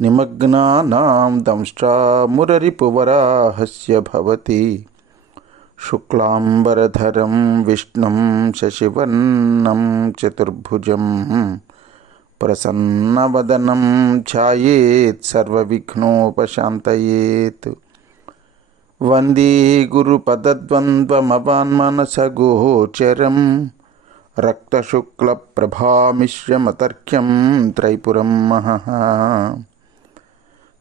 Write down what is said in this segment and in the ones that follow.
निमग्नानां दंष्ट्रामुररिपुवराहस्य भवति। शुक्लाम्बरधरं विष्णुं शशिवन्नं चतुर्भुजं प्रसन्नवदनं छायेत् सर्वविघ्नोपशान्तयेत्। वन्दी गुरुपदद्वन्द्वमवान्मनसगोचरं रक्तशुक्लप्रभामिश्रमतर्क्यं त्रैपुरं महः।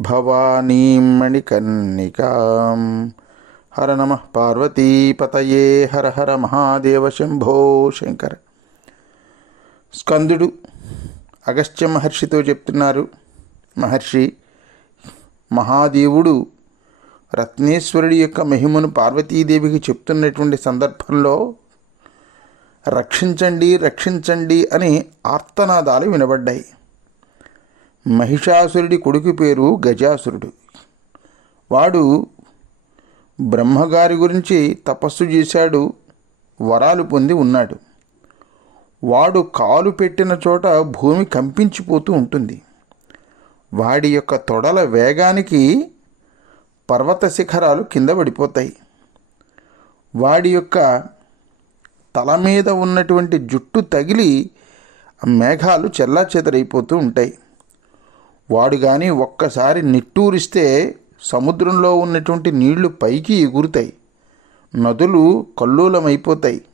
భవానీం మణికర్ణికాం హర నమ పార్వతీపతయే హర హర మహాదేవ శంభో శంకర స్కందుడు అగస్త్య మహర్షితో చెప్తున్నారు మహర్షి మహాదేవుడు రత్నేశ్వరుడి యొక్క మహిమను పార్వతీదేవికి చెప్తున్నటువంటి సందర్భంలో రక్షించండి రక్షించండి అని ఆర్తనాదాలు వినబడ్డాయి. మహిషాసురుడి కొడుకు పేరు గజాసురుడు. వాడు బ్రహ్మగారి గురించి తపస్సు చేశాడు వరాలు పొంది ఉన్నాడు. వాడు కాలు పెట్టిన చోట భూమి కంపించిపోతూ ఉంటుంది. వాడి యొక్క తొడల వేగానికి పర్వత శిఖరాలు కింద పడిపోతాయి. వాడి యొక్క తల మీద ఉన్నటువంటి జుట్టు తగిలి మేఘాలు చెల్లాచెదరైపోతూ ఉంటాయి. వాడు కానీ ఒక్కసారి నిట్టూరిస్తే సముద్రంలో ఉన్నటువంటి నీళ్ళు పైకి ఎగురుతాయి. నదులు కల్లోలమైపోతాయి.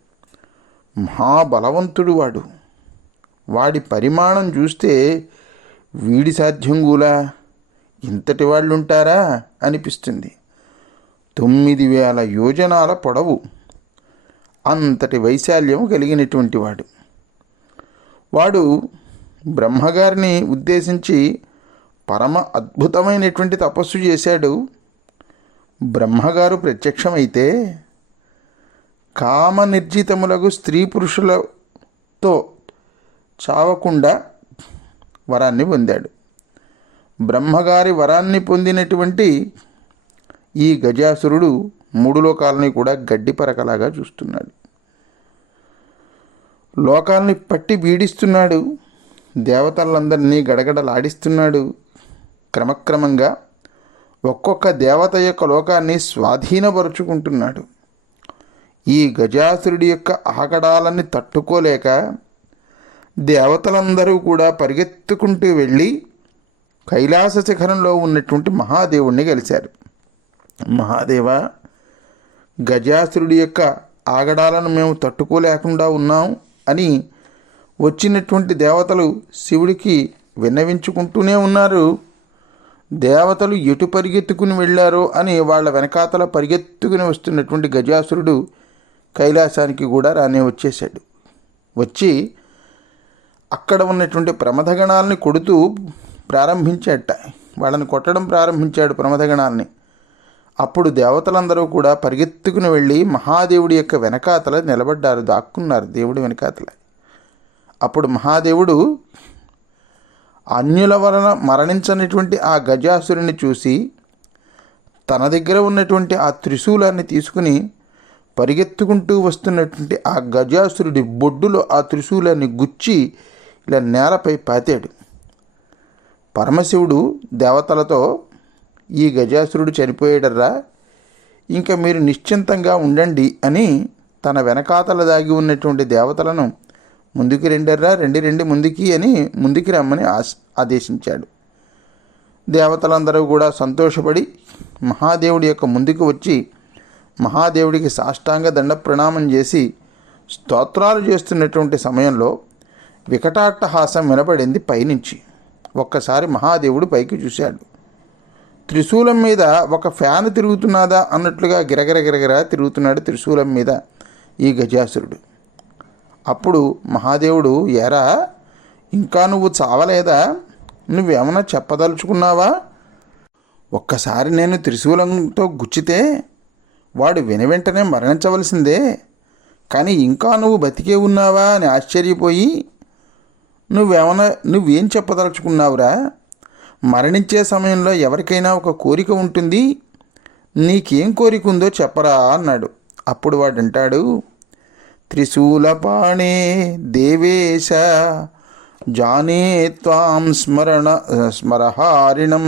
మహాబలవంతుడు వాడు. వాడి పరిమాణం చూస్తే వీడి సాధ్యం గూలా ఇంతటి వాళ్ళుంటారా? అనిపిస్తుంది. తొమ్మిది వేల యోజనాల పొడవు. అంతటి వైశాల్యం కలిగినటువంటి వాడు. వాడు బ్రహ్మగారిని ఉద్దేశించి పరమ అద్భుతమైనటువంటి తపస్సు చేశాడు. బ్రహ్మగారు ప్రత్యక్షమైతే కామ నిర్జితములకు స్త్రీ పురుషులతో చావకుండా వరాన్ని పొందాడు. బ్రహ్మగారి వరాన్ని పొందినటువంటి ఈ గజాసురుడు మూడు లోకాలని కూడా గడ్డి పరకలాగా చూస్తున్నాడు. లోకాల్ని పట్టి పీడిస్తున్నాడు దేవతలందరినీ గడగడలాడిస్తున్నాడు. క్రమక్రమంగా ఒక్కొక్క దేవత యొక్క లోకాన్ని స్వాధీనపరుచుకుంటున్నాడు. ఈ గజాసురుడి యొక్క ఆగడాలని తట్టుకోలేక దేవతలందరూ కూడా పరిగెత్తుకుంటూ వెళ్ళి కైలాస శిఖరంలో ఉన్నటువంటి మహాదేవుణ్ణి కలిశారు. మహాదేవ గజాసురుడి యొక్క ఆగడాలను మేము తట్టుకోలేకుండా ఉన్నాం అని వచ్చినటువంటి దేవతలు శివుడికి విన్నవించుకుంటూనే ఉన్నారు. దేవతలు ఎటు పరిగెత్తుకుని వెళ్ళారో అని వాళ్ళ వెనకాతల పరిగెత్తుకుని వస్తున్నటువంటి గజాసురుడు కైలాసానికి కూడా రానే వచ్చేశాడు. వచ్చి అక్కడ ఉన్నటువంటి ప్రమథగణాలని కొడుతూ ప్రారంభించాట. వాళ్ళని కొట్టడం ప్రారంభించాడు ప్రమథగణాలని అప్పుడు దేవతలందరూ కూడా పరిగెత్తుకుని వెళ్ళి మహాదేవుడి యొక్క వెనకాతల నిలబడ్డారు దాక్కున్నారు దేవుడి వెనకాతల. అప్పుడు మహాదేవుడు అన్యుల వలన మరణించనటువంటి ఆ గజాసురుని చూసి తన దగ్గర ఉన్నటువంటి ఆ త్రిశూలాన్ని తీసుకుని పరిగెత్తుకుంటూ వస్తున్నటువంటి ఆ గజాసురుడి బొడ్డులో ఆ త్రిశూలాన్ని గుచ్చి ఇలా నేలపై పాతాడు. పరమశివుడు దేవతలతో ఈ గజాసురుడు చనిపోయాడర్రా ఇంకా మీరు నిశ్చింతంగా ఉండండి అని తన వెనకాతల దాగి ఉన్నటువంటి దేవతలను ముందుకు రెండర్రా రెండు రెండు ముందుకి అని ముందుకి రమ్మని ఆశ ఆదేశించాడు. దేవతలందరూ కూడా సంతోషపడి మహాదేవుడి యొక్క ముందుకు వచ్చి మహాదేవుడికి సాష్టాంగ దండ ప్రణామం చేసి స్తోత్రాలు చేస్తున్నటువంటి సమయంలో వికటాట్టహాసం వినపడింది పైనుంచి. ఒక్కసారి మహాదేవుడు పైకి చూశాడు. త్రిశూలం మీద ఒక ఫ్యాన్ తిరుగుతున్నదా అన్నట్లుగా గిరగిర గిరగిర తిరుగుతున్నాడు త్రిశూలం మీద ఈ గజాసురుడు. అప్పుడు మహాదేవుడు ఎరా ఇంకా నువ్వు చావలేదా? నువ్వేమైనా చెప్పదలుచుకున్నావా? ఒక్కసారి నేను త్రిశూలంతో గుచ్చితే వాడు వెను వెంటనే మరణించవలసిందే. కానీ ఇంకా నువ్వు బతికే ఉన్నావా? అని ఆశ్చర్యపోయి నువ్వేమన్నా నువ్వేం చెప్పదలుచుకున్నావురా? మరణించే సమయంలో ఎవరికైనా ఒక కోరిక ఉంటుంది. నీకేం కోరిక ఉందో చెప్పరా అన్నాడు. అప్పుడు వాడంటాడు అంటాడు త్రిశూలపాణే దేవేశ జానే త్వాం స్మరణ స్మరహారిణం.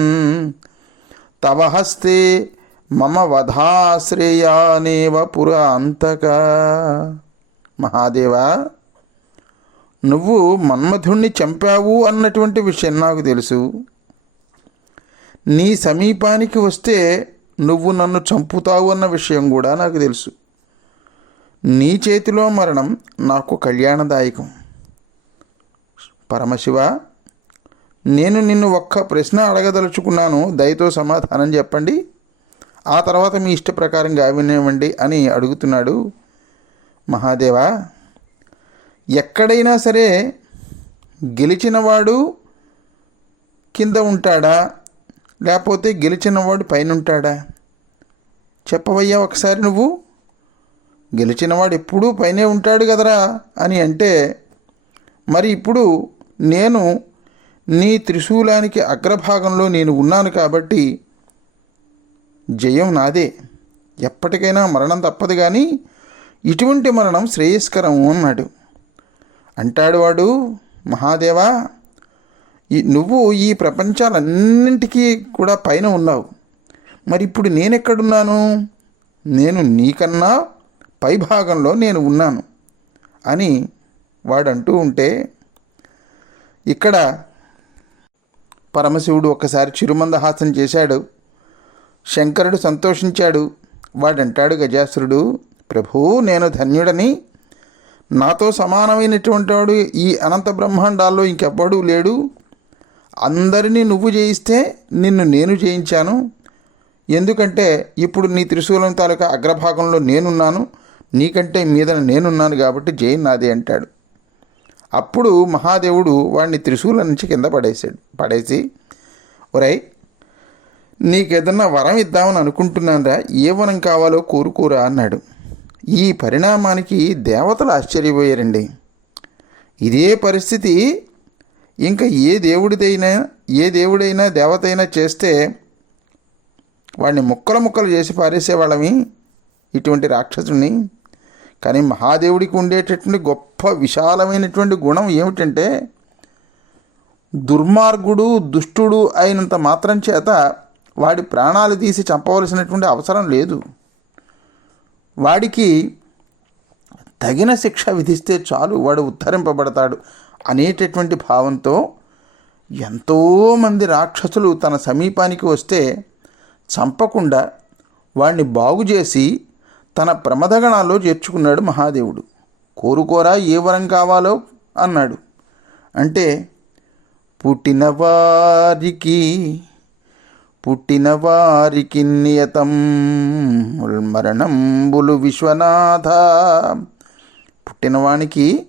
తవ హస్తే మమ వధాశ్రేయానేవ పురాంతక. మహాదేవా నువ్వు మన్మధుణ్ణి చంపావు అన్నటువంటి విషయం నాకు తెలుసు. నీ సమీపానికి వస్తే నువ్వు నన్ను చంపుతావు అన్న విషయం కూడా నాకు తెలుసు. నీ చేతిలో మరణం నాకు కళ్యాణదాయకం. పరమశివ నేను నిన్ను ఒక్క ప్రశ్న అడగదలుచుకున్నాను. దయతో సమాధానం చెప్పండి. ఆ తర్వాత మీ ఇష్ట ప్రకారం గావినివ్వండి అని అడుగుతున్నాడు మహాదేవా. ఎక్కడైనా సరే గెలిచినవాడు కింద ఉంటాడా? లేకపోతే గెలిచినవాడు పైన ఉంటాడా చెప్పవయ్యా ఒకసారి నువ్వు. గెలిచినవాడు ఎప్పుడూ పైనే ఉంటాడు కదరా అని అంటే మరి ఇప్పుడు నేను నీ త్రిశూలానికి అగ్రభాగంలో నేను ఉన్నాను కాబట్టి జయం నాదే. ఎప్పటికైనా మరణం తప్పదు కానీ ఇటువంటి మరణం శ్రేయస్కరం అన్నాడు. అంటాడు వాడు మహాదేవా ఈ నువ్వు ఈ ప్రపంచాలన్నింటికీ కూడా పైన ఉన్నావు. మరి ఇప్పుడు నేనెక్కడున్నాను? నేను నీకన్నా పై భాగంలో నేను ఉన్నాను అని వాడంటూ ఉంటే ఇక్కడ పరమశివుడు ఒక్కసారి చిరుమందహాసం చేశాడు. శంకరుడు సంతోషించాడు. వాడంటాడు గజాసురుడు ప్రభూ నేను ధన్యుడని. నాతో సమానమైనటువంటి వాడు ఈ అనంత బ్రహ్మాండాల్లో ఇంకెవ్వడూ లేడు. అందరినీ నువ్వు జయిస్తే నిన్ను నేను జయించాను. ఎందుకంటే ఇప్పుడు నీ త్రిశూలం తాలూకా అగ్రభాగంలో నేనున్నాను. నీకంటే మీదన నేనున్నాను కాబట్టి జయం నాదే అంటాడు. అప్పుడు మహాదేవుడు వాడిని త్రిశూలం నుంచి కింద పడేసాడు పడేసి ఒరై నీకేదన్నా వరం ఇద్దామని అనుకుంటున్నానరా ఏ వరం కావాలో కోరుకోరా అన్నాడు. ఈ పరిణామానికి దేవతలు ఆశ్చర్యపోయారండి. ఇదే పరిస్థితి ఇంకా ఏ దేవుడిదైనా ఏ దేవుడైనా దేవత అయినా చేస్తే వాడిని ముక్కలు ముక్కలు చేసి పారేసేవాళ్ళమి ఇటువంటి రాక్షసుని కానీ మహాదేవుడికి ఉండేటటువంటి గొప్ప విశాలమైనటువంటి గుణం ఏమిటంటే దుర్మార్గుడు దుష్టుడు అయినంత మాత్రం చేత వాడి ప్రాణాలు తీసి చంపవలసినటువంటి అవసరం లేదు. వాడికి తగిన శిక్ష విధిస్తే చాలు వాడు ఉద్ధరింపబడతాడు అనేటటువంటి భావంతో ఎంతోమంది రాక్షసులు తన సమీపానికి వస్తే చంపకుండా వాడిని బాగు చేసి తన ప్రమదగణాల్లో చేర్చుకున్నాడు మహాదేవుడు. కోరుకోరా ఏ వరం కావాలో అన్నాడు. అంటే పుట్టిన వారికి పుట్టిన వారికి నియతం మరణంబులు విశ్వనాథ. పుట్టినవానికి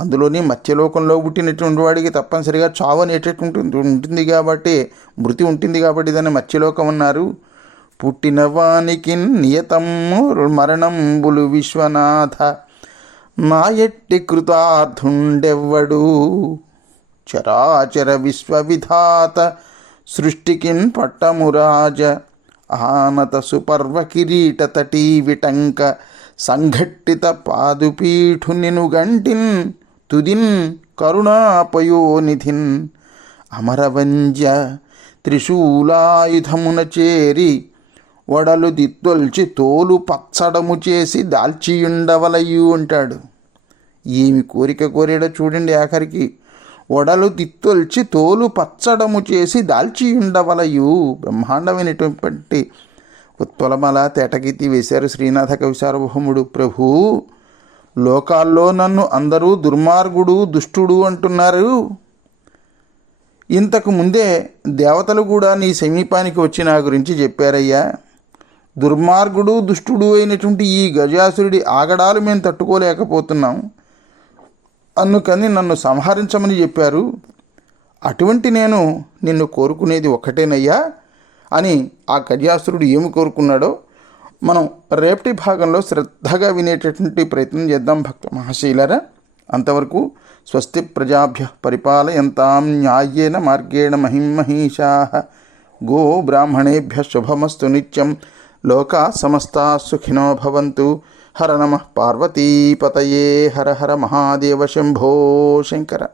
అందులోని మత్స్యలోకంలో పుట్టినటువంటి వాడికి తప్పనిసరిగా చావు అనేటటువంటి ఉంటుంది కాబట్టి మృతి ఉంటుంది కాబట్టి దాన్ని మత్స్యలోకం అన్నారు. పుట్టినవానికి నియతము మరణంబులు విశ్వనాథ. నా ఎట్టి కృతార్థుండెవ్వడు? చరాచర విశ్వవిధాత సృష్టికిన్ పట్టమురాజ ఆనత సుపర్వ కిరీట తటీ విటంక సంఘట్టిత పాదుపీఠునిను గంటిన్ తుదిన్ కరుణాపయోనిధిన్. అమరవంజ త్రిశూలాయుధమున చేరి వడలు దిత్తొల్చి తోలు పచ్చడము చేసి దాల్చియుండవలయు అంటాడు. ఏమి కోరిక కోరాడో చూడండి ఆఖరికి. వడలు దిత్తొల్చి తోలు పచ్చడము చేసి దాల్చియుండవలయు. బ్రహ్మాండమైనటువంటి ఉత్పలమల తేటగీతి వేశారు శ్రీనాథ కవి సార్వభౌముడు ప్రభు. లోకాల్లో నన్ను అందరూ దుర్మార్గుడు దుష్టుడు అంటున్నారు. ఇంతకు ముందే దేవతలు కూడా నీ సమీపానికి వచ్చి నా గురించి చెప్పారయ్యా. దుర్మార్గుడు దుష్టుడు అయినటువంటి ఈ గజాసురుడి ఆగడాలు మేము తట్టుకోలేకపోతున్నాం. అందుకని నన్ను సంహరించమని చెప్పారు. అటువంటి నేను నిన్ను కోరుకునేది ఒక్కటేనయ్యా అని ఆ గజాసురుడు ఏమి కోరుకున్నాడో మనం రేపటి భాగంలో శ్రద్ధగా వినేటటువంటి ప్రయత్నం చేద్దాం భక్త మహాశీలరా. అంతవరకు స్వస్తి ప్రజాభ్య పరిపాలయంతాం న్యాయేన మార్గేణ మహిమహీషా గో బ్రాహ్మణేభ్య శుభమస్తు నిత్యం లోకా సమస్తా సుఖినో భవంతు. హర నమ పార్వతీపతయే. హర హర మహాదేవ శంభో శంకర.